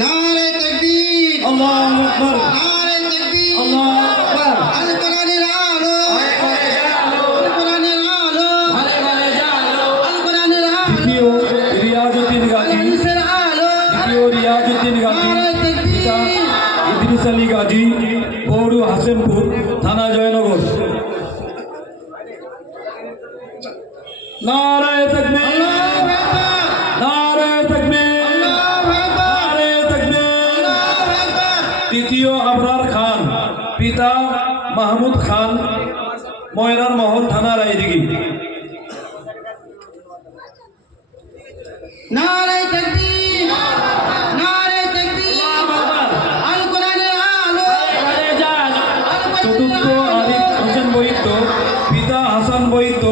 नारे तकबीर अल्लाहु अकबर नारे तकबीर अल्लाहु अकबर अल कुरानिल आलो अल कुरानिल आलो अल कुरानिल आलो দ্বিতীয় রিয়াজউদ্দিন গাজী हदीসের आलो দ্বিতীয় রিয়াজউদ্দিন গাজী नारे পিতা तकबीर ইদ্রিস আলী গাজী পৌর হাসেমপুর থানা জয়নগর নারায়ে তাকবীর अल्लाहु अकबर নারায়ে তাকবীর अल्लाहु अकबर নারায়ে তাকবীর अल्लाहु अकबर তৃতীয় আবরার খান পিতা মাহমুদ খান ময়রার মহল থানা রায়দিঘি नारे तकबीर नारे तकबीर अल कुरानिल आलो চতুর্থ আরিফ হোসেন বৈদ্য পিতা হাসান বৈদ্য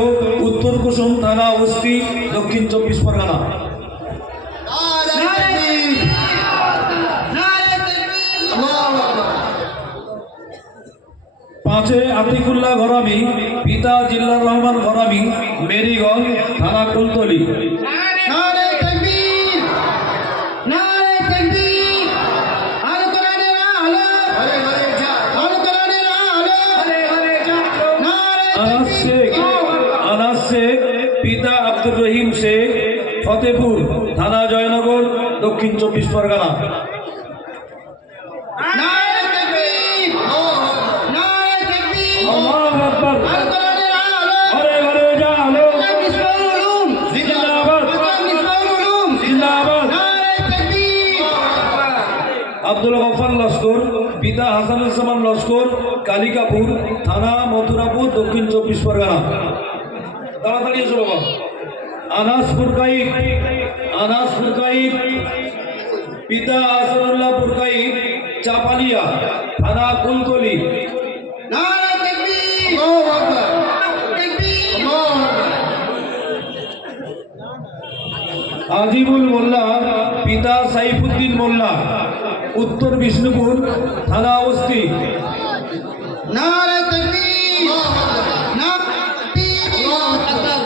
উত্তর কুসুম থানা ওসি দক্ষিণ 24 পরগনা नारे तकबीर नारे तकबीर अल्लाहु अकबर পাঁচে আতিকুল্লাহ ঘরামি পিতা জিল্লার রহমান ঘরামি মেরিগঞ্জ থানা কুলতলি नारे तकबीर नारे तकबीर अल कुरानिल आलो अल कुरानिल आलो नारे আনাস শেখ পিতা আব্দুর রহিম শেখ ফতেপুর থানা জয়নগর দক্ষিণ 24 পরগনা नारे तकबीर नारे तकबीर আল্লাহু আকবার अल कुरानिल आलो ঘরে ঘরে জালো मिसबाहुल उलूम জিন্দাবাদ मिसबाहुल उलूम জিন্দাবাদ नारे तकबीर আব্দুল গফফার লস্কর পিতা হাসানুজ্জামান লস্কর কালিকাপুর থানা মথুরাপুর দক্ষিণ 24 পরগনা তাড়াতাড়ি এসো বাবা আনাস পুরকাইত পিতা আসাদুল্লাহ পুরকাইত চাপালিয়া থানা কুলতলি नारे तकबीर अल्लाहु अकबर तकबीर अल्लाहु अकबर আজিবুল মোল্লা পিতা সাইফুদ্দিন মোল্লা উত্তর বিষ্ণুপুর থানা ওসি नारे तकबीर अल्लाहु अकबर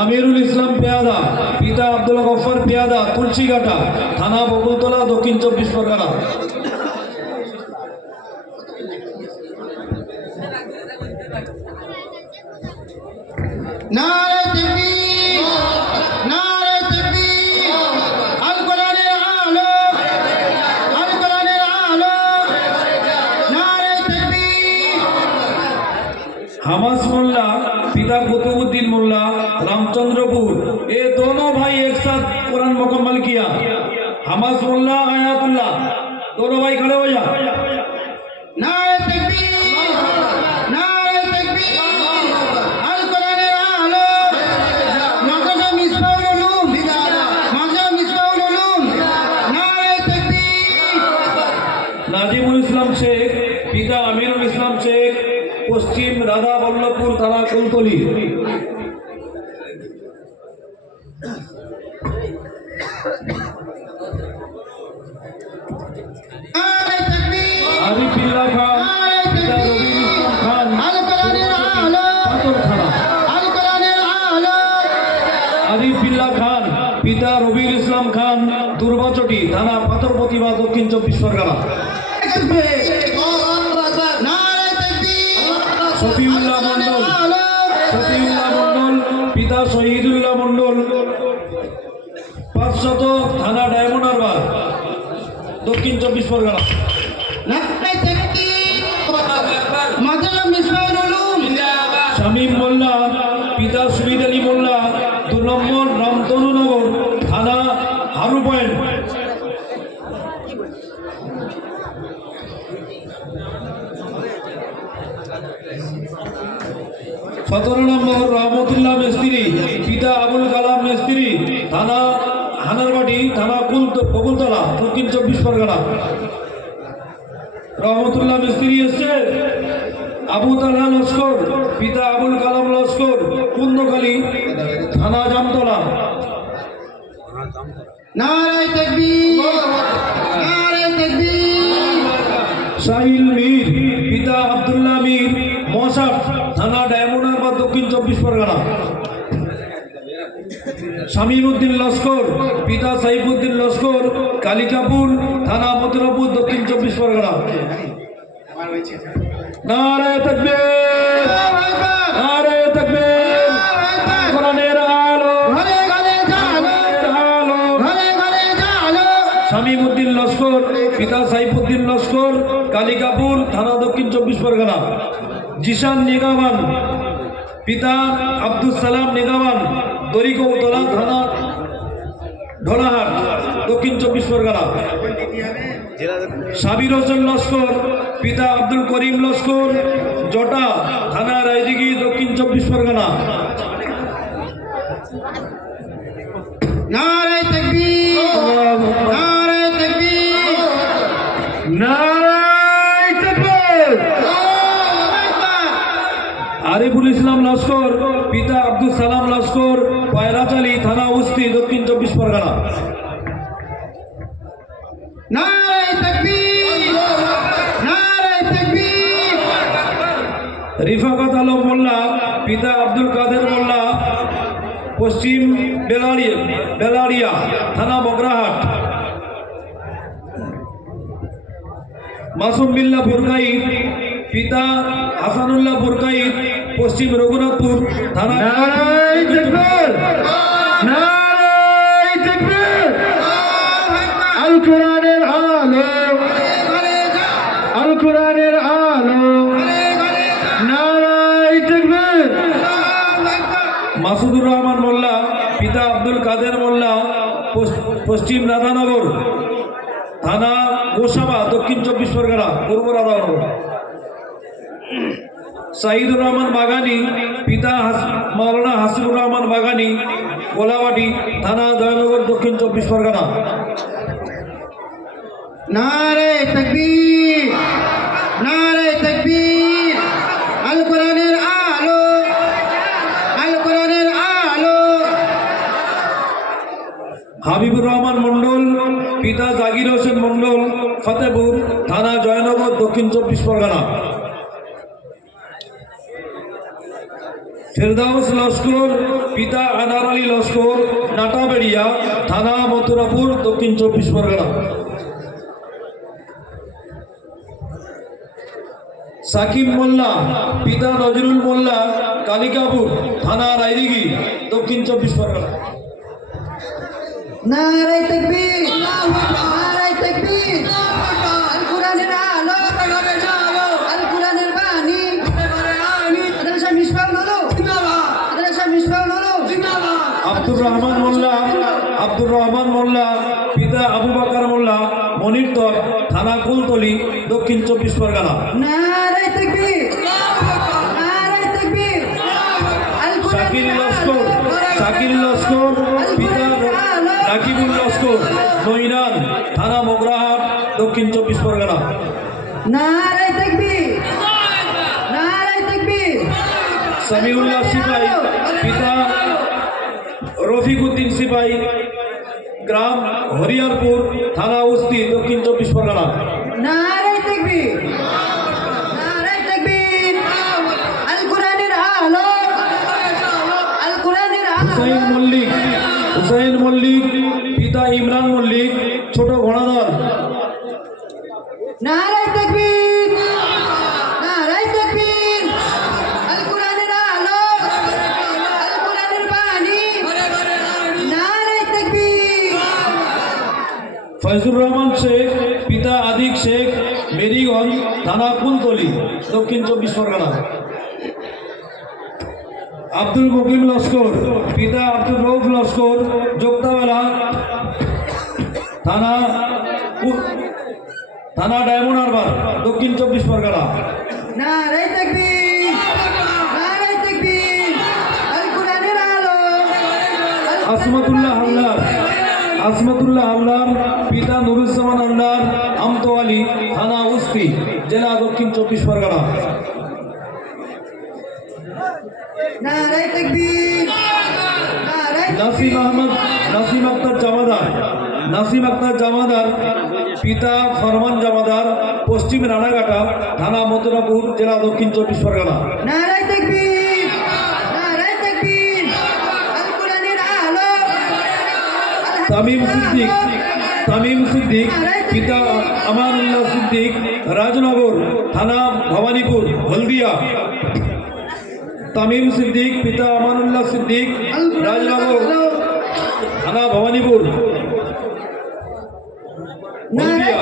আমিরুল ইসলাম পেয়াদা পিতা আব্দুল গফফার পেয়াদা তুলসীঘাটা থানা বকুলতলা দক্ষিণ 24 পরগনা नारे तकबीर नारे तकबीर अल कुरानिल आलो अल कुरानिल आलो नारे तकबीर हमास मोल्ला पिता कुतुबुद्दीन मोल्ला रामचंद्रपुर ये दोनों भाई एक साथ कुरान मुकम्मल किया हमास मोल्ला आयातुल्लाह दोनों भाई खड़े हो जा नारे तकबीर नारे तकबीर अल कुरानिल आलो मक़सद मिसबाहुल उलूम मक़सद मिसबाहुल उलूम नारे तकबीर नाजिमुल इस्लाम शेख पिता अमीरुल इस्लाम शेख पश्चिम राधा बल्लभपुर थाना कुलतली नारे तकबीर आरिफुल्ला खान पिता रबील इस्लाम खान अल कुरानिल आलो पाथर थाना अल कुरानिल आलो आरिफुल्ला खान पिता रबील इस्लाम खान दुर्बाचटी थाना पाथर प्रतिभा दक्षिण 24 परगना नारे तकबीर শফিউল্লাহ মন্ডল পিতা শহীদুল্লাহ মন্ডল 500 থানা ডায়মন্ড হারবার দক্ষিণ 24 পরগনা नारे तकबीर मक़सद मिसबाहुल उलूम শামীম মোল্লা পিতা সুবিদ আলী মোল্লা 2 নম্বর রামতনুনগর থানা হারু পয়েন্ট সতেরো নম্বর রহমতুল্লাহ মিস্ত্রি পিতা আবুল কালাম মিস্ত্রি থানা হানারবাটি থানা বকুলতলা দক্ষিণ 24 পরগনা রহমতুল্লাহ মিস্ত্রি এসছে আবু তালহা লস্কর পিতা আবুল কালাম লস্কর কুন্দকালী থানা জামতলা नारे तकबीर नारे तकबीर সাহিল মীর পিতা আব্দুল্লাহ মীর মশাট থানা ডায়মন্ড হারবার দক্ষিণ 24 পরগনা শামীমউদ্দিন লস্কর পিতা সাইফুদ্দিন লস্কর কালিকাপুর থানা মথুরাপুর দক্ষিণ 24 পরগনা। নারায়ে তাকবীর, নারায়ে তাকবীর, কোরআনের আলো, ঘরে ঘরে জালো, কোরআনের আলো। ঘরে ঘরে জালো। শামীমউদ্দিন লস্কর পিতা সাইফুদ্দিন লস্কর কালিকাপুর থানা দক্ষিণ 24 পরগনা। জিশান নিগামান পিতা আব্দুল সালাম নিগামান দরিকৌতলা থানা ঢোলাহাট দক্ষিণ 24 পরগনা। সাবির হোসেন লস্কর পিতা আব্দুল করিম লস্কর জটা থানা রায়দিঘি দক্ষিণ 24 পরগনা। নারায়ে তাকবীর, নারায়ে তাকবীর, নারায়ে তাকবীর। আরিফুল ইসলাম লস্কর পিতা আব্দুল সালাম লস্কর পায়রাচালি থানা উস্তি দক্ষিণ 24 পরগনা। নারায়ে তাকবীর, নারায়ে তাকবীর। রিফাকাত আলম মোল্লা পিতা আব্দুল কাদের মোল্লা পশ্চিম বেলারিয়া থানা বগরাহাট। মাসুম বিল্লাহ বুরকাইত পিতা হাসানুল্লাহ বুরকাইত পশ্চিম রঘুনাথপুর থানা। নারায়ে তাকবীর, নারায়ে তাকবীর। আল কোরআনের আলো, আল কোরআনের আলো। নারায়ে তাকবীর। মাসুদুর রহমান মোল্লা পিতা আব্দুল কাদের মোল্লা পশ্চিম রাধানগর থানা গোসাবা দক্ষিণ 24 পরগনা পূর্ব রাধানগর। সাইদুর রহমান বাগানি পিতা মাওলানা হাসিবুর রহমান বাগানি গোলাবাটি থানা জয়নগর দক্ষিণ 24 পরগনা। নারায়ে তাকবীর, নারায়ে তাকবীর। আল কোরআনের আলো, আল কোরআনের আলো। হাবিবুর রহমান মন্ডল পিতা জাগির হোসেন মন্ডল ফতেপুর থানা জয়নগর দক্ষিণ 24 পরগনা। ফেরদাউস লস্কর পিতা আনার আলী লস্কর নাটাবেড়িয়া থানা মথুরাপুর দক্ষিণ 24 পরগনা। সাকিব মোল্লা পিতা নজরুল মোল্লা কালিকাপুর থানা রায়দিঘি দক্ষিণ 24 পরগনা। নারায়ে তাকবীর, নারায়ে তাকবীর। আল কোরআনের আলো, আল কোরআনের বাণী। মাদ্রাসা মিসবাহ হলো, মাদ্রাসা মিসবাহ হলো। আব্দুর রহমান মোল্লা পিতা আবু বকর মোল্লা মনিরতর থানা কুলতলি দক্ষিণ 24 পরগনা। নারায়ে তাকবীর, নারায়ে তাকবীর। আল শাকিল কোরআনের লস্কর পিতা রাকিবুল লস্কর নৈনান থানা মোগরাহাট দক্ষিণ 24 পরগনা। নারায়ে তাকবীর, নারায়ে তাকবীর। সামিউল্লাহ সিপাই পিতা রফিকুদ্দিন সিপাই গ্রাম হরিয়ারপুর থানা উস্তি দক্ষিণ 24 পরগনা। নারায়ে তাকবীর, নারায়ে তাকবীর। আল কোরআনের আলো, আল কোরআনের আলো। হুসাইন মল্লিক পিতা ইমরান মল্লিক ছোট ঘোড়াধর। নারায়ে তাকবীর, নারায়ে তাকবীর। আল কোরআনের আলো, আল কোরআনের বাণী। নারায়ে তাকবীর। ফয়জুর রহমান শেখ পিতা আদিক শেখ মেরিগঞ্জ থানা কুলতলি দক্ষিণ 24 পরগনা। আব্দুল মুকিম লস্কর পিতা আব্দুল রৌফ লস্কর যোক্তাবেলা থানা ডায়মন্ড হারবার দক্ষিণ 24 পরগনা। নারায়ে তাকবীর, নারায়ে তাকবীর। আল কোরআনের আলো, আসমতুল্লাহ হালদার পিতা নুরুজ্জামান হালদার আমতোয়ালি থানা উস্তি জেলা দক্ষিণ 24 পরগনা। নারায়ে তাকবীর, নারায়ে নাসিম আক্তার জামাদার পিতা ফরমান জামাদার পশ্চিম রানাঘাটা থানা মথুরাপুর জেলা দক্ষিণ 24 পরগনা। নারায়ে তাকবীর, নারায়ে তাকবীর। আল কোরআনের আলো, তামিম সিদ্দিক পিতা আমানুল্লাহ সিদ্দিক রাজনগর থানা ভবানীপুর হলদিয়া। তামিম সিদ্দিক পিতা আমানুল্লাহ সিদ্দিক রাজনগর থানা ভবানীপুর হলদিয়া।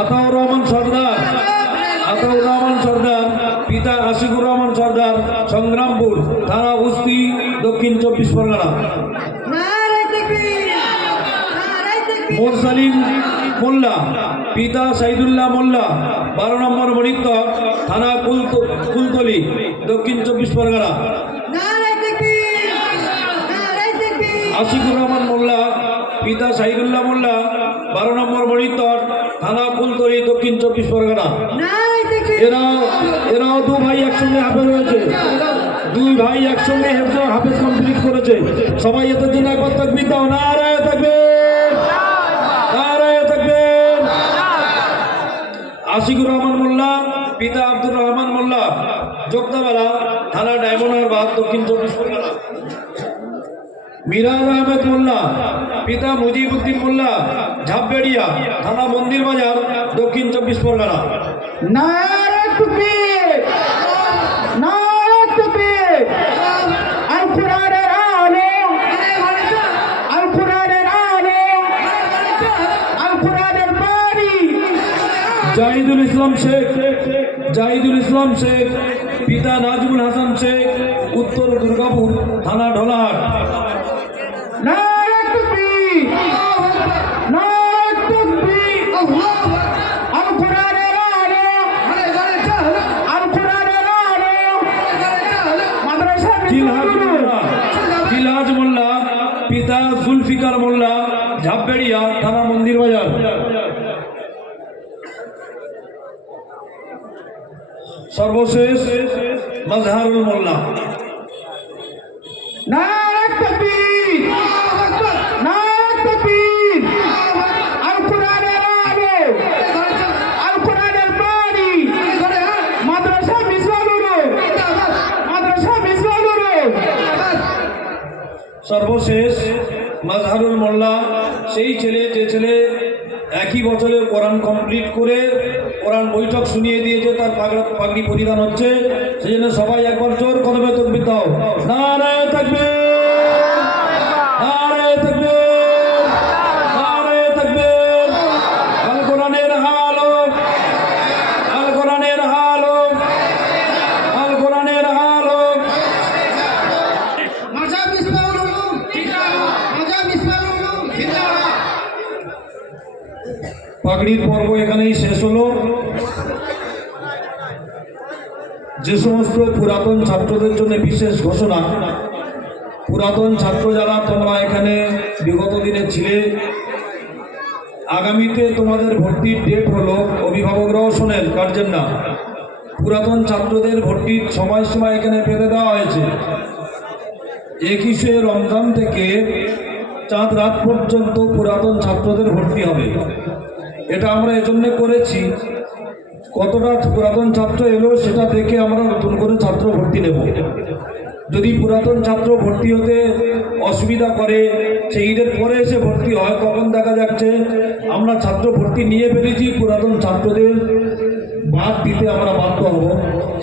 আতাউর রহমান সর্দার পিতা আশিকুর রহমান সর্দার সংগ্রামপুর থানা উস্তি দক্ষিণ 24 পরগনা। মোরসালিম মোল্লা পিতা সাইদুল্লাহ মোল্লা 12 নম্বর মণিত্তর থানা কুলতলি দক্ষিণ 24 পরগনা। আশিকুর রহমান মোল্লা পিতা সাইদুল্লাহ মোল্লা 12 নম্বর মণিত্তর থানা কুলতলি দক্ষিণ 24 পরগনা। এরাও দু ভাই একসঙ্গে হাফেজ হয়েছে, দুই ভাই একসঙ্গে হাফেজ কমপ্লিট করেছে। সবাই এদের জন্য একবার তাকবীর দাও, নারায়ে তাকবীর, নারায়ে তাকবীর। আশিকুর রহমান মোল্লা পিতা আব্দুর রহমান মোল্লা যোগদাবালা থানা ডায়মন্ড হারবার দক্ষিণ 24 পরগনা। মিরাজ আহমেদ মোল্লা পিতা মুজিবুদ্দিন মোল্লা ঝাপবেড়িয়া থানা মন্দির বাজার দক্ষিণ 24 পরগনা। নারায়ে তাকবীর, নারায়ে তাকবীর। আল কোরআনের আলো, আল কোরআনের আলো, আল কোরআনের বাণী। জাহিদুল ইসলাম শেখ পিতা নাজমুল হাসান শেখ উত্তর দুর্গাপুর থানা ঢোলাহাট। নারায়ে তাকবীর, নারায়ে তাকবীর। আল কোরআনের আলো, আল কোরআনের আলো। মাদ্রাসা জিলহাজ মোল্লা পিতা জুলফিকার মোল্লা ঝাপবেড়িয়া থানা মন্দির বাজার। সর্বশেষ মাজহারুল মোল্লা। নারায়ে তাকবীর, নারায়ে তাকবীর। আল কোরআনের আলো, আল কোরআনের বাণী। মাদ্রাসা মিসবাহুর, মাদ্রাসা মিসবাহুর। সর্বশেষ মাজহারুল মোল্লা সেই ছেলে যে ছেলে একই বছরে কোরআন কমপ্লিট করে কোরআন বৈঠক শুনিয়ে দিয়েছে, তার পাগড়ি পরিধান হচ্ছে। সেই জন্য সবাই একবার জোর কদমে তাকবীর দাও, নারায়ে তাকবীর, নারায়ে তাকবীর, নারায়ে তাকবীর। আল কোরআনের আলো, আল কোরআনের আলো, আল কোরআনের আলো। মাযহাব মিসবাহুল উলুম, মাযহাব মিসবাহুল উলুম। পাগড়ির পর্ব এখানেই শেষ হলো। যে সমস্ত পুরাতন ছাত্রদের জন্য বিশেষ ঘোষণা, পুরাতন ছাত্র যারা তোমরা এখানে বিগত দিনে ছিলে, আগামীতে তোমাদের ভর্তির ডেট হলো, অভিভাবকরাও শোনেন, কাটছেন না। পুরাতন ছাত্রদের ভর্তির সময় এখানে পেতে দেওয়া হয়েছে। 21শে রমজান থেকে চাঁদ রাত পর্যন্ত পুরাতন ছাত্রদের ভর্তি হবে। এটা আমরা এজন্য করেছি, কতটা পুরাতন ছাত্র এলো সেটা দেখে আমরা নতুন করে ছাত্র ভর্তি নেব। যদি পুরাতন ছাত্র ভর্তি হতে অসুবিধা করে, সে ঈদের পরে এসে ভর্তি হয়, তখন দেখা যাচ্ছে আমরা ছাত্র ভর্তি নিয়ে ফেলেছি, পুরাতন ছাত্রদের বাদ দিতে আমরা বাধ্য হব।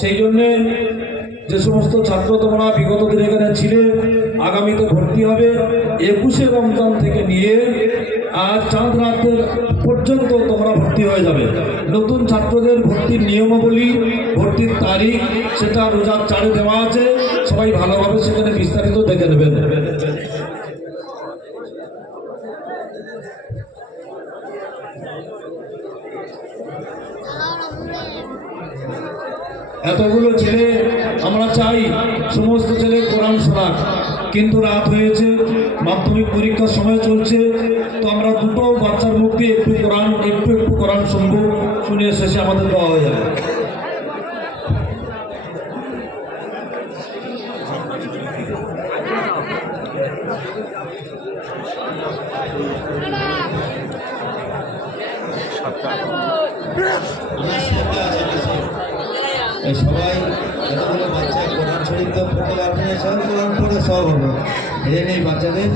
সেই জন্যে যে সমস্ত ছাত্র তোমরা বিগত দিন এখানে ছিলে, আগামীতে ভর্তি হবে 21শে রমজান থেকে নিয়ে আর চাঁদ রাতের পর্যন্ত তোমরা ভর্তি হয়ে যাবে। নতুন ছাত্রদের ভর্তির নিয়মাবলী, ভর্তির তারিখ সেটা রোজার 4-এ দেওয়া আছে, সবাই ভালোভাবে সেখানে বিস্তারিত দেখে নেবেন। এতগুলো ছেলে আমরা চাই সমস্ত ছেলে কোরআন শোনাক, কিন্তু রাত হয়েছে, মাধ্যমিক পরীক্ষার সময় চলছে, তো আমরা দুটো বাচ্চার মুখে একটু কোরআন শুনবো, শুনে শেষে আমাদের দেওয়া হয়ে যাবে। সবাই এতগুলো বাচ্চা শরীফ তো পড়তে পারবে না, সব কোরআন পড়ে সব হবে। এই নেই বাচ্চাদের